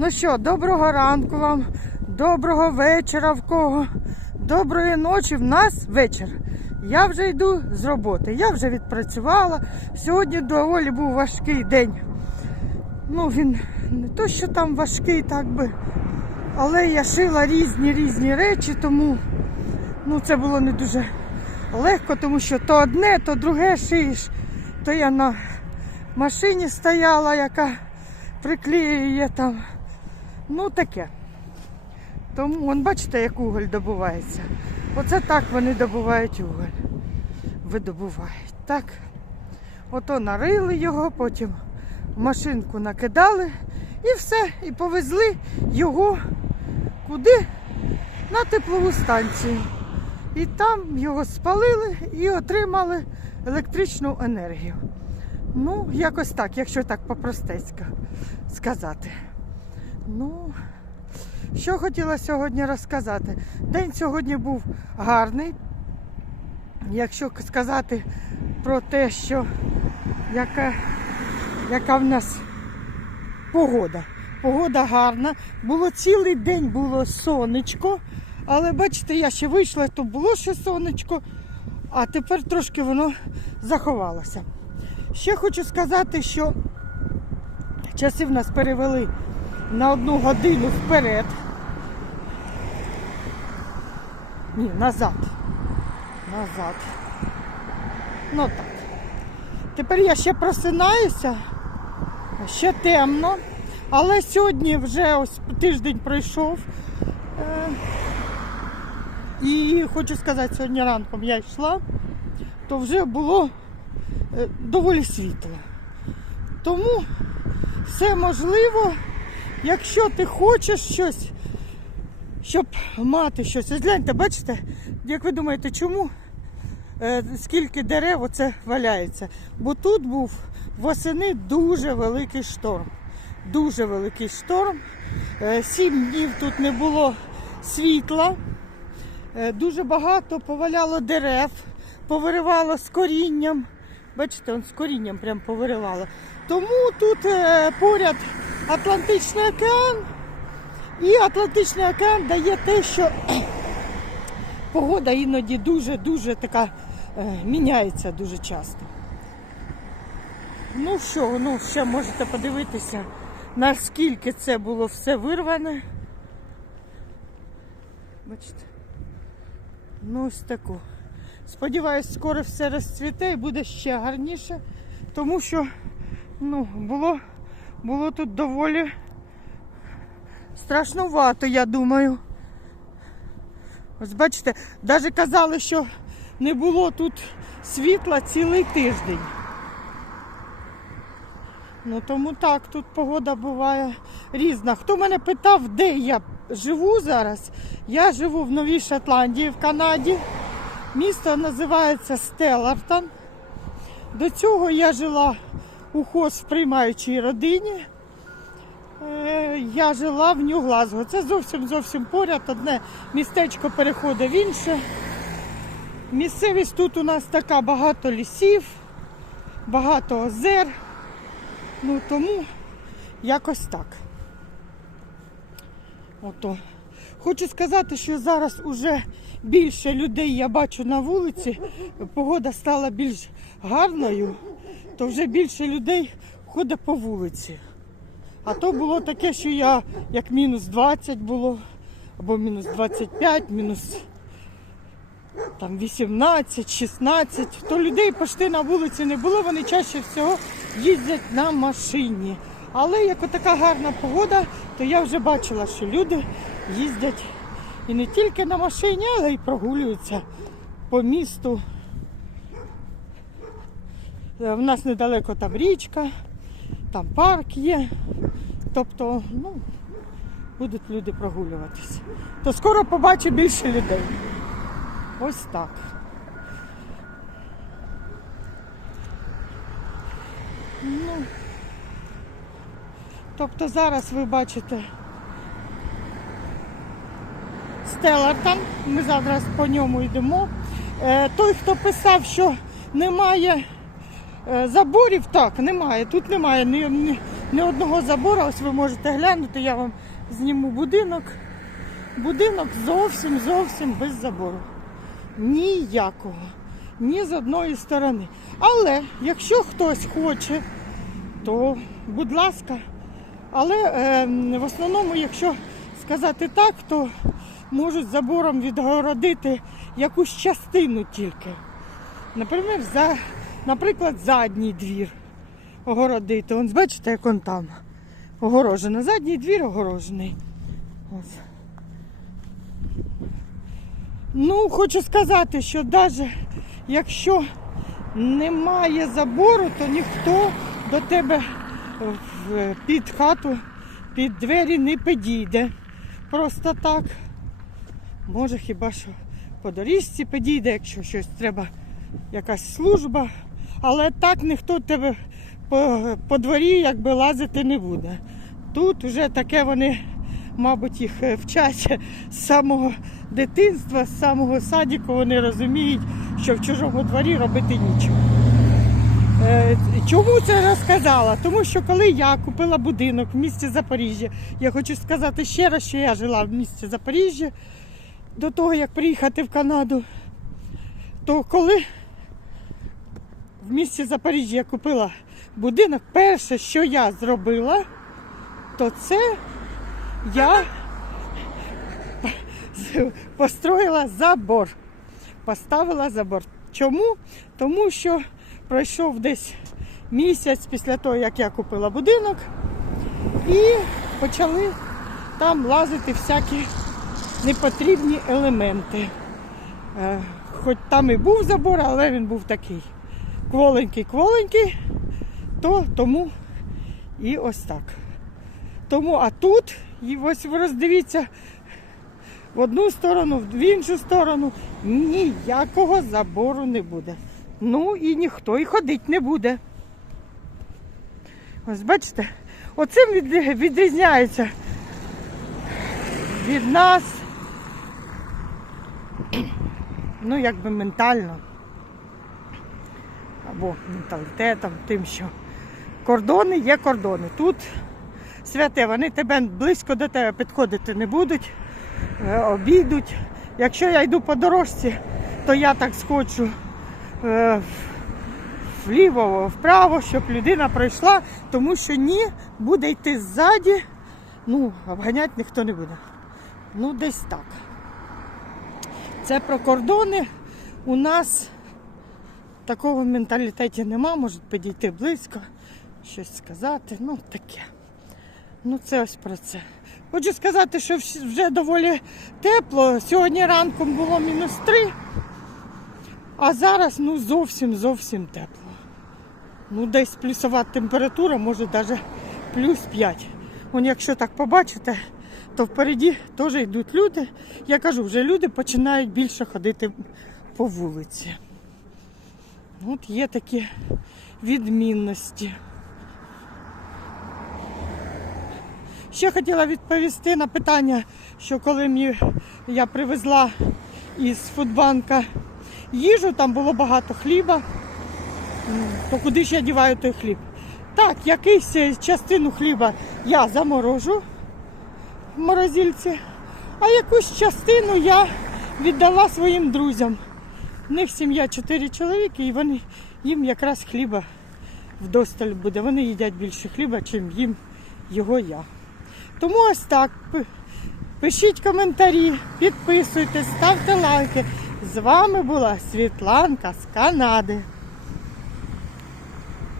Ну що, доброго ранку вам, доброго вечора в кого, доброї ночі. В нас вечір. Я вже йду з роботи. Я вже відпрацювала. Сьогодні доволі був важкий день. Ну, він не то, що там важкий, так би. Але я шила різні різні речі, тому ну, це було не дуже легко, тому що то одне, то друге шиєш. То я на машині стояла, яка приклеює там. Ну таке. Тому, вон, бачите, як уголь добувається. Оце так вони добувають уголь. Видобувають. Так. Ото нарили його, потім машинку накидали і все. І повезли його куди? На теплову станцію. І там його спалили і отримали електричну енергію. Ну, якось так, якщо так по-простецьку сказати. Ну, що хотіла сьогодні розказати? День сьогодні був гарний. Якщо сказати про те, що яка, яка в нас погода. Погода гарна. Було цілий день було сонечко. Але бачите, я ще вийшла, то було ще сонечко, а тепер трошки воно заховалося. Ще хочу сказати, що часи в нас перевели на одну годину вперед. Ні, назад. Назад. Ну так. Тепер я ще просинаюся, ще темно. Але сьогодні вже ось тиждень пройшов. Е, І хочу сказати, сьогодні ранком я йшла, то вже було е, доволі світло. Тому все можливо, якщо ти хочеш щось, щоб мати щось. Ось гляньте, бачите, як ви думаєте, чому? Е, Скільки дерев оце валяється? Бо тут був восени дуже великий шторм. Дуже великий шторм. Е, Сім днів тут не було світла. Е, Дуже багато поваляло дерев, повиривало з корінням. Бачите, он з корінням прям повиривало. Тому тут поряд Атлантичний океан. І Атлантичний океан дає те, що погода іноді дуже-дуже така е, міняється дуже часто. Ну що, ну ще можете подивитися, наскільки це було все вирване. Бачите? Ну ось таку. Сподіваюсь, скоро все розцвіте і буде ще гарніше, тому що ну, було, було тут доволі страшнувато, я думаю. Ось бачите, навіть казали, що не було тут світла цілий тиждень. Ну тому так, тут погода буває різна. Хто мене питав, де я живу зараз? Я живу в Новій Шотландії, в Канаді. Місто називається Стеллартон. До цього я жила у в приймаючій родині. Е, Я жила в Нью-Глазго. Це зовсім зовсім поряд. Одне містечко переходить в інше. Місцевість тут у нас така багато лісів, багато озер. Ну тому якось так. Ото. Хочу сказати, що зараз уже більше людей я бачу на вулиці, погода стала більш гарною, то вже більше людей ходить по вулиці. А то було таке, що я як мінус 20 було, або мінус 25, мінус там 18, 16, то людей почти на вулиці не було, вони чаще всього їздять на машині. Але як така гарна погода, то я вже бачила, що люди їздять і не тільки на машині, але й прогулюються по місту. Е, В нас недалеко там річка, там парк є. Тобто, ну, будуть люди прогулюватися. То скоро побачу більше людей. Ось так. Ну, тобто зараз ви бачите Стеллартон, ми зараз по ньому йдемо. Е, той, хто писав, що немає е, заборів, так, немає. Тут немає ні, ні, ні одного забору. Ось ви можете глянути, я вам зніму будинок. Будинок зовсім зовсім без забору. Ніякого. Ні з одної сторони. Але якщо хтось хоче, то будь ласка. Але е, в основному, якщо сказати так, то можуть забором відгородити якусь частину тільки. Наприклад, за, наприклад, задній двір огородити. Он, бачите, як он там огорожено. Задній двір огорожений. Ось. Ну, хочу сказати, що навіть якщо немає забору, то ніхто до тебе під хату, під двері не підійде. Просто так. Може хіба що по доріжці підійде, якщо щось треба, якась служба. Але так ніхто тебе по, по дворі якби лазити не буде. Тут вже таке вони, мабуть, їх е, вчать з самого дитинства, з самого садіку вони розуміють, що в чужому дворі робити нічого. Е, Чому це розказала? Тому що коли я купила будинок в місті Запоріжжя, я хочу сказати ще раз, що я жила в місті Запоріжжя до того, як приїхати в Канаду, то коли в місті Запоріжжя я купила будинок, перше, що я зробила, то це я построїла забор. Поставила забор. Чому? Тому що пройшов десь місяць після того, як я купила будинок, і почали там лазити всякі непотрібні елементи. Е, Хоч там і був забор, але він був такий кволенький-кволенький, то тому і ось так. Тому, а тут, і ось ви роздивіться, в одну сторону, в іншу сторону ніякого забору не буде. Ну і ніхто і ходити не буде. Ось бачите, оцим від- відрізняється від нас, ну якби ментально. Або менталітетом, тим, що кордони є кордони. Тут святе, вони тебе близько до тебе підходити не будуть, е, обійдуть. Якщо я йду по дорожці, то я так скочу е, вліво, вправо, щоб людина пройшла, тому що ні, буде йти ззаді, ну, обганяти ніхто не буде. Ну, десь так. Це про кордони. У нас такого менталітеті нема, можуть підійти близько, щось сказати, ну таке. Ну, це ось про це. Хочу сказати, що вже доволі тепло. Сьогодні ранком було мінус 3, а зараз ну зовсім зовсім тепло. Ну, десь плюсова температура, може навіть плюс 5. Вон, якщо так побачите, то впереді теж йдуть люди. Я кажу, вже люди починають більше ходити по вулиці. От є такі відмінності. Ще хотіла відповісти на питання, що коли мені я привезла із фудбанка їжу, там було багато хліба, то куди ж я діваю той хліб? Так, якусь е, частину хліба я заморожу в морозильці, а якусь частину я віддала своїм друзям. В них сім'я чотири чоловіки, і вони, їм якраз хліба вдосталь буде. Вони їдять більше хліба, чим їм його я. Тому ось так. Пишіть коментарі, підписуйтесь, ставте лайки. З вами була Світланка з Канади.